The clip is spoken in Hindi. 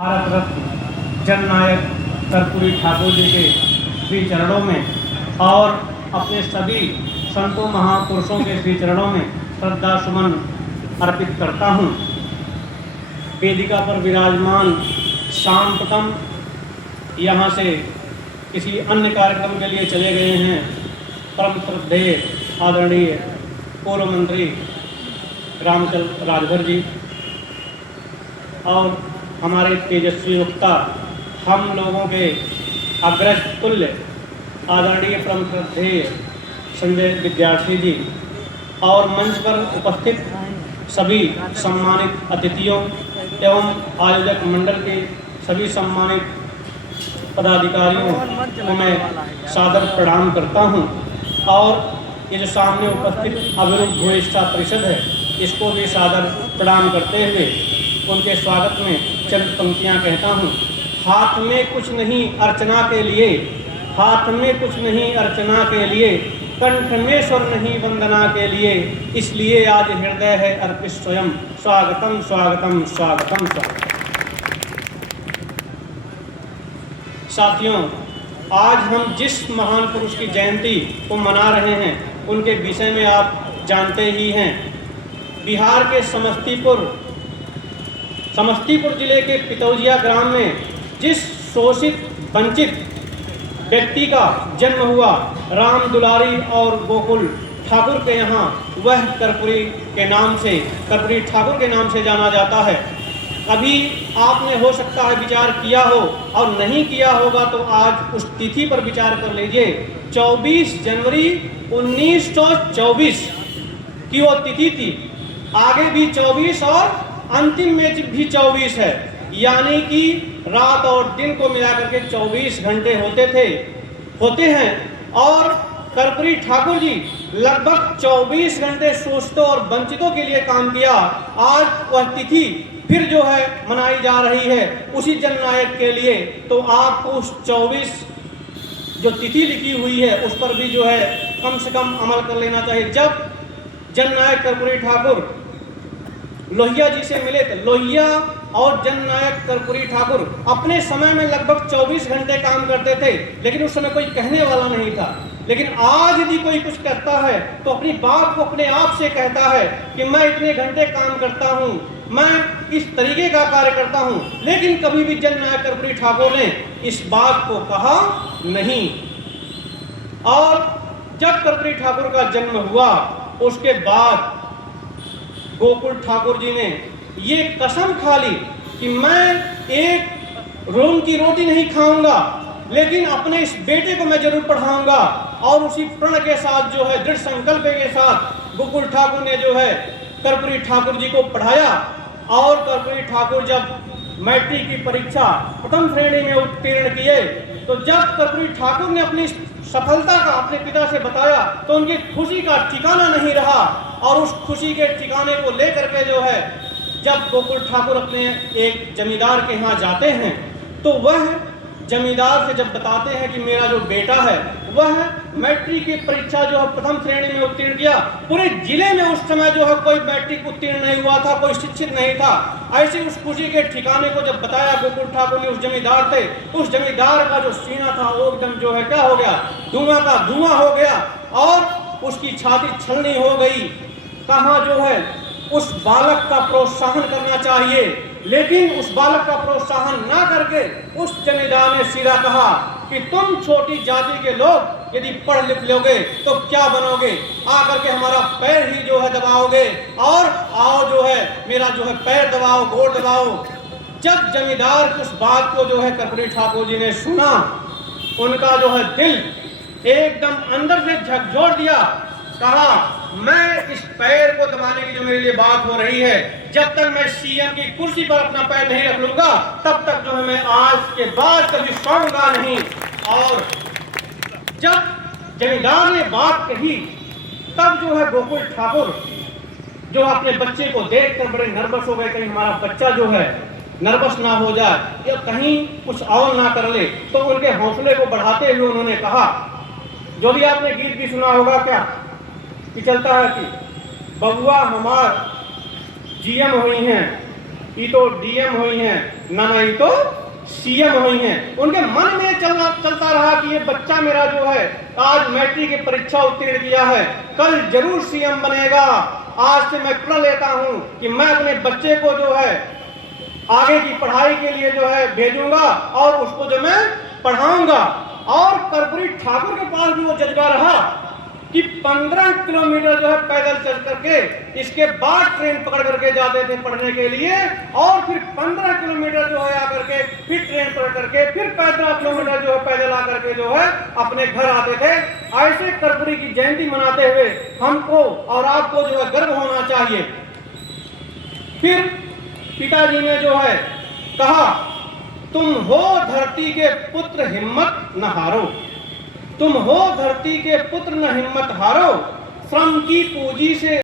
भारत रत्न जननायक कर्पूरी ठाकुर जी के श्री चरणों में और अपने सभी संतों महापुरुषों के श्री चरणों में श्रद्धा सुमन अर्पित करता हूँ। वेदिका पर विराजमान शांततम यहाँ से किसी अन्य कार्यक्रम के लिए चले गए हैं परम श्रद्धेय आदरणीय पूर्व मंत्री रामचल राजभर जी और हमारे तेजस्वी वक्ता हम लोगों के अग्रज तुल्य आदरणीय परम श्रद्धेय संजय विद्यार्थी जी और मंच पर उपस्थित सभी सम्मानित अतिथियों एवं आयोजक मंडल के सभी सम्मानित पदाधिकारियों को मैं सादर प्रणाम करता हूं और ये जो सामने उपस्थित अविरुद्ध भूयिष्ठा परिषद है इसको भी सादर प्रणाम करते हुए उनके स्वागत में चंद पंक्तियां कहता हूं। हाथ में कुछ नहीं अर्चना के लिए, हाथ में कुछ नहीं अर्चना के लिए, कंठ में स्वर नहीं वंदना के लिए, इसलिए आज हृदय है अर्पित स्वयं। स्वागतम स्वागतम स्वागतम स्वागतम। साथियों, आज हम जिस महान पुरुष की जयंती को मना रहे हैं उनके विषय में आप जानते ही हैं। बिहार के समस्तीपुर जिले के पितौजिया ग्राम में जिस शोषित वंचित व्यक्ति का जन्म हुआ राम दुलारी और गोकुल ठाकुर के यहाँ, वह कर्पूरी ठाकुर के नाम से जाना जाता है। अभी आपने हो सकता है विचार किया हो और नहीं किया होगा तो आज उस तिथि पर विचार कर लीजिए। 24 जनवरी 1924 की वो तिथि थी। आगे भी 24 और अंतिम में भी 24 है, यानी कि रात और दिन को मिलाकर के 24 घंटे होते हैं। और कर्पूरी ठाकुर जी लगभग 24 घंटे शोषितों और वंचितों के लिए काम किया। आज वह तिथि फिर जो है मनाई जा रही है उसी जननायक के लिए। तो आपको उस 24 जो तिथि लिखी हुई है उस पर भी जो है कम से कम अमल कर लेना चाहिए। जब जननायक कर्पूरी ठाकुर लोहिया जी से मिले थे, लोहिया और जननायक कर्पूरी ठाकुर अपने समय में लगभग 24 घंटे काम करते थे, लेकिन उस समय कोई कहने वाला नहीं था। लेकिन आज यदि कोई कुछ कहता है तो अपनी बात को अपने आप से कहता है कि मैं इतने घंटे काम करता हूँ, मैं इस तरीके का कार्य करता हूँ। लेकिन कभी भी जननायक कर्पूरी ठाकुर ने इस बात को कहा नहीं। और जब कर्पूरी ठाकुर का जन्म हुआ उसके बाद गोकुल ठाकुर जी ने ये कसम खा ली कि मैं एक रोम की रोटी नहीं खाऊंगा, लेकिन अपने इस बेटे को मैं जरूर पढ़ाऊंगा। और उसी प्रण के साथ जो है, दृढ़ संकल्प के साथ गोकुल ठाकुर ने जो है कर्पूरी ठाकुर जी को पढ़ाया। और कर्पूरी ठाकुर जब मैट्रिक की परीक्षा प्रथम श्रेणी में उत्तीर्ण किए तो जब कर्पूरी ठाकुर ने अपनी सफलता का अपने पिता से बताया तो उनकी खुशी का ठिकाना नहीं रहा। और उस खुशी के ठिकाने को लेकर के जो है जब गोकुल ठाकुर अपने एक जमींदार के यहाँ जाते हैं तो वह जमींदार से जब बताते हैं कि मेरा जो बेटा है वह मैट्रिक की परीक्षा जो है प्रथम श्रेणी में उत्तीर्ण किया। पूरे जिले में उस समय जो है कोई मैट्रिक उत्तीर्ण नहीं हुआ था, कोई शिक्षित नहीं था। ऐसे उस खुशी के ठिकाने को जब बताया गोकुल ठाकुर ने उस जमींदार से, उस जमींदार का जो सीना था वो एकदम जो है क्या हो गया, धुआं का धुआं हो गया और उसकी छाती छलनी हो गई। कहाँ जो है उस बालक का प्रोत्साहन करना चाहिए, लेकिन उस बालक का प्रोत्साहन ना करके उस जमींदार ने सीधा कहा कि तुम छोटी जाति के लोग यदि पढ़ लिख लोगे तो क्या बनोगे, आकर के हमारा पैर ही जो है दबाओगे और आओ जो है मेरा जो है पैर दबाओ, गोड़ दबाओ। जब जमींदार उस बात को जो है कर्पूरी ठाकुर जी ने सुना, उनका जो है दिल एकदम अंदर से झकझोर दिया। कहा मैं इस पैर को दबाने की जो मेरे लिए बात हो रही है, जब तक मैं सीएम की कुर्सी पर अपना पैर नहीं रख लूंगा तब तक जो है मैं आज के बाद कभी सोऊंगा नहीं। और जब जमींदार ने बात कही तब जो है गोकुल ठाकुर जो अपने बच्चे को देखकर बड़े नर्वस हो गए, कहीं हमारा बच्चा जो है नर्वस ना हो जाए या कहीं कुछ और ना कर ले। तो उनके हौसले को बढ़ाते हुए उन्होंने कहा, जो भी आपने गीत भी सुना होगा क्या कि चलता है कि बबुआ हमार जीएम हुई हैं, ये तो डीएम हुई हैं, ना ये तो सीएम हुई हैं। उनके मन में चलता रहा कि ये बच्चा मेरा जो है आज मैट्रिक की परीक्षा उत्तीर्ण किया है, कल जरूर सीएम बनेगा। आज से मैं प्रण लेता हूं कि मैं अपने बच्चे को जो है आगे की पढ़ाई के लिए जो है भेजूंगा और उसको जो मैं पढ़ाऊंगा। और कर्पूरी ठाकुर के पास भी वो जज्बा रहा कि 15 किलोमीटर जो है पैदल चल करके इसके बाद ट्रेन पकड़ करके जाते थे पढ़ने के लिए, और फिर 15 किलोमीटर जो है आकर के फिर ट्रेन पकड़ करके फिर 15 किलोमीटर जो है पैदल आकर के जो है अपने घर आते थे। ऐसे कर्पूरी की जयंती मनाते हुए हमको और आपको जो है गर्व होना चाहिए। फिर पिताजी ने जो है कहा, तुम हो धरती के पुत्र हिम्मत न हारो, तुम हो धरती के पुत्र न हिम्मत हारो, श्रम की पूंजी से